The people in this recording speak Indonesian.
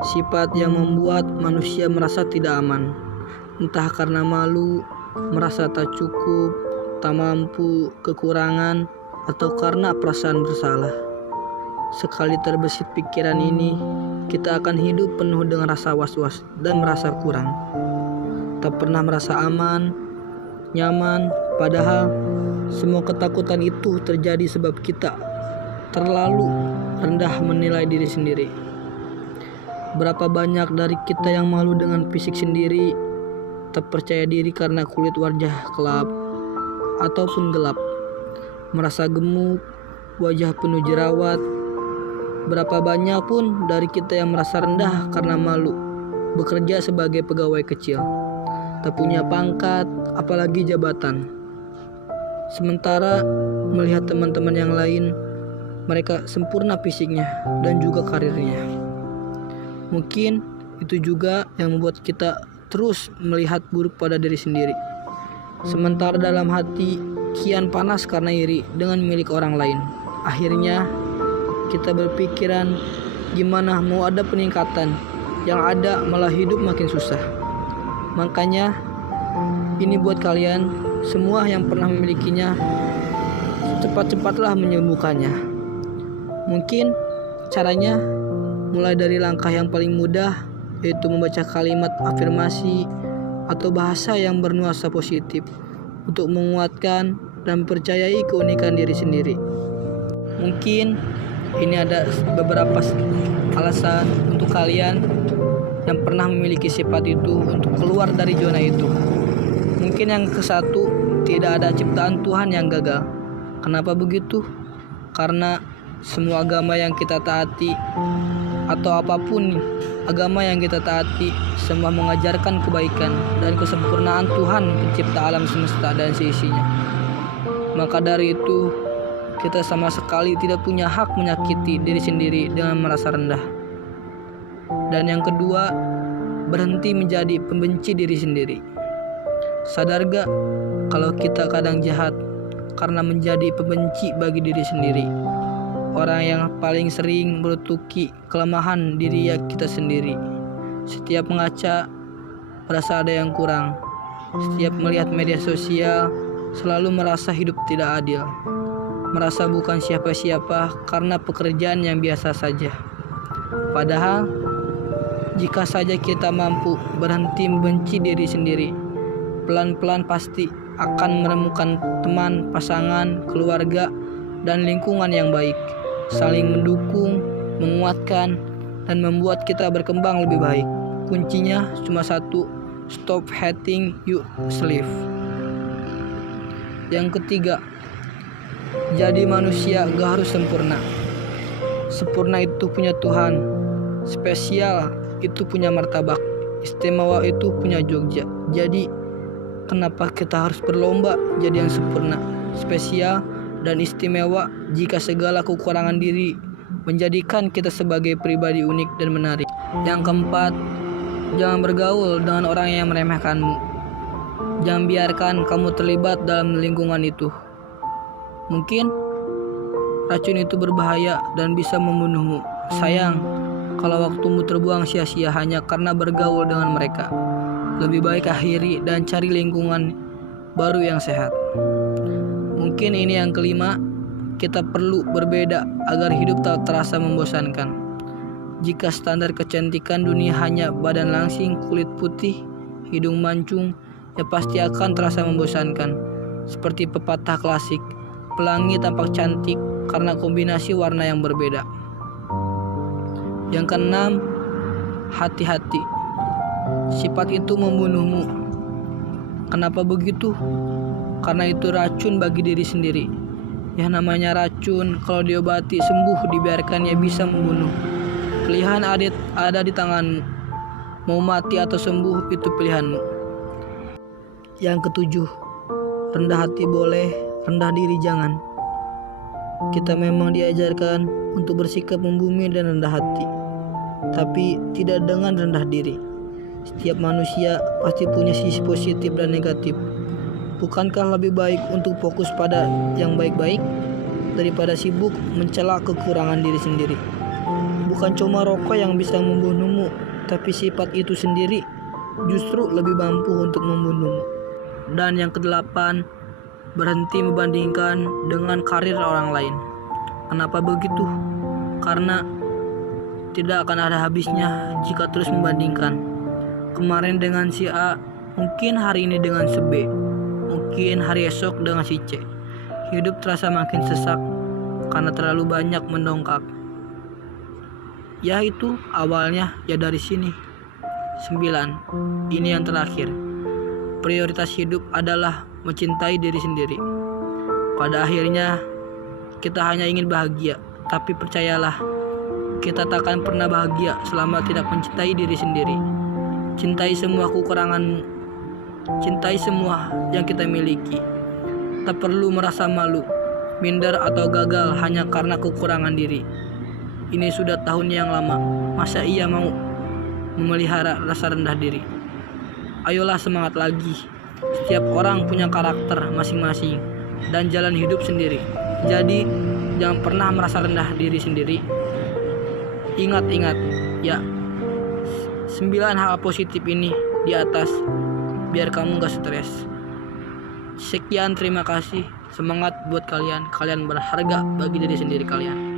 sifat yang membuat manusia merasa tidak aman, entah karena malu, merasa tak cukup, tak mampu, kekurangan, atau karena perasaan bersalah. Sekali terbesit pikiran ini, kita akan hidup penuh dengan rasa was-was dan merasa kurang. Tak pernah merasa aman, nyaman, padahal semua ketakutan itu terjadi sebab kita terlalu rendah menilai diri sendiri. Berapa banyak dari kita yang malu dengan fisik sendiri, tak percaya diri karena kulit wajah gelap ataupun gelap, merasa gemuk, wajah penuh jerawat. Berapa banyak pun dari kita yang merasa rendah karena malu bekerja sebagai pegawai kecil, tak punya pangkat apalagi jabatan. Sementara melihat teman-teman yang lain, mereka sempurna fisiknya dan juga karirnya. Mungkin itu juga yang membuat kita terus melihat buruk pada diri sendiri. Sementara dalam hati kian panas karena iri dengan milik orang lain. Akhirnya kita berpikiran gimana mau ada peningkatan, yang ada malah hidup makin susah. Makanya ini buat kalian semua yang pernah memilikinya, cepat-cepatlah menyembuhkannya. Mungkin caranya mulai dari langkah yang paling mudah, yaitu membaca kalimat afirmasi atau bahasa yang bernuansa positif untuk menguatkan dan percayai keunikan diri sendiri. Mungkin ini ada beberapa alasan untuk kalian yang pernah memiliki sifat itu untuk keluar dari zona itu. Mungkin yang ke-1, tidak ada ciptaan Tuhan yang gagal. Kenapa begitu? Karena semua agama yang kita taati atau apapun agama yang kita taati, semua mengajarkan kebaikan dan kesempurnaan Tuhan pencipta alam semesta dan seisinya. Maka dari itu, kita sama sekali tidak punya hak menyakiti diri sendiri dengan merasa rendah. Dan yang kedua, berhenti menjadi pembenci diri sendiri. Sadar gak kalau kita kadang jahat karena menjadi pembenci bagi diri sendiri? Orang yang paling sering menutupi kelemahan diri kita sendiri. Setiap mengaca, merasa ada yang kurang. Setiap melihat media sosial, selalu merasa hidup tidak adil. Merasa bukan siapa-siapa karena pekerjaan yang biasa saja. Padahal, jika saja kita mampu berhenti membenci diri sendiri, pelan-pelan pasti akan menemukan teman, pasangan, keluarga, dan lingkungan yang baik, saling mendukung, menguatkan, dan membuat kita berkembang lebih baik. Kuncinya cuma satu, stop hating yourself. Yang ketiga, jadi manusia gak harus sempurna. Sempurna itu punya Tuhan, spesial itu punya martabak, istimewa itu punya Jogja. Jadi kenapa kita harus berlomba jadi yang sempurna, spesial, dan istimewa jika segala kekurangan diri menjadikan kita sebagai pribadi unik dan menarik. Yang keempat, jangan bergaul dengan orang yang meremehkanmu. Jangan biarkan kamu terlibat dalam lingkungan itu. Mungkin racun itu berbahaya dan bisa membunuhmu. Sayang kalau waktumu terbuang sia-sia hanya karena bergaul dengan mereka. Lebih baik akhiri dan cari lingkungan baru yang sehat. Mungkin ini yang kelima, kita perlu berbeda agar hidup tak terasa membosankan. Jika standar kecantikan dunia hanya badan langsing, kulit putih, hidung mancung, ya pasti akan terasa membosankan. Seperti pepatah klasik, pelangi tampak cantik karena kombinasi warna yang berbeda. Yang keenam, hati-hati. Sifat itu membunuhmu. Kenapa begitu? Karena itu racun bagi diri sendiri. Yang namanya racun, kalau diobati sembuh, dibiarkannya bisa membunuh. Pilihan ada di tanganmu. Mau mati atau sembuh, itu pilihanmu. Yang ketujuh, rendah hati boleh, rendah diri jangan. Kita memang diajarkan untuk bersikap membumi dan rendah hati, tapi tidak dengan rendah diri. Setiap manusia pasti punya sisi positif dan negatif. Bukankah lebih baik untuk fokus pada yang baik-baik daripada sibuk mencela kekurangan diri sendiri? Bukan cuma rokok yang bisa membunuhmu membunuhmu, tapi sifat itu sendiri justru lebih mampu untuk membunuhmu. Dan yang kedelapan, berhenti membandingkan dengan karir orang lain. Kenapa begitu? Karena tidak akan ada habisnya jika terus membandingkan. Kemarin dengan si A, mungkin hari ini dengan si B, mungkin hari esok dengan si C. Hidup terasa makin sesak karena terlalu banyak mendongkak. Ya itu awalnya ya dari sini. 9. Ini yang terakhir. Prioritas hidup adalah mencintai diri sendiri. Pada akhirnya kita hanya ingin bahagia, tapi percayalah, kita takkan pernah bahagia selama tidak mencintai diri sendiri. Cintai semua kekuranganmu, cintai semua yang kita miliki. Tak perlu merasa malu, minder atau gagal hanya karena kekurangan diri. Ini sudah tahun yang lama, masa ia mau memelihara rasa rendah diri? Ayolah semangat lagi. Setiap orang punya karakter masing-masing dan jalan hidup sendiri. Jadi jangan pernah merasa rendah diri sendiri. Ingat-ingat ya, 9 hal positif ini di atas, biar kamu gak stres. Sekian, terima kasih. Semangat buat kalian. Kalian berharga bagi diri sendiri kalian.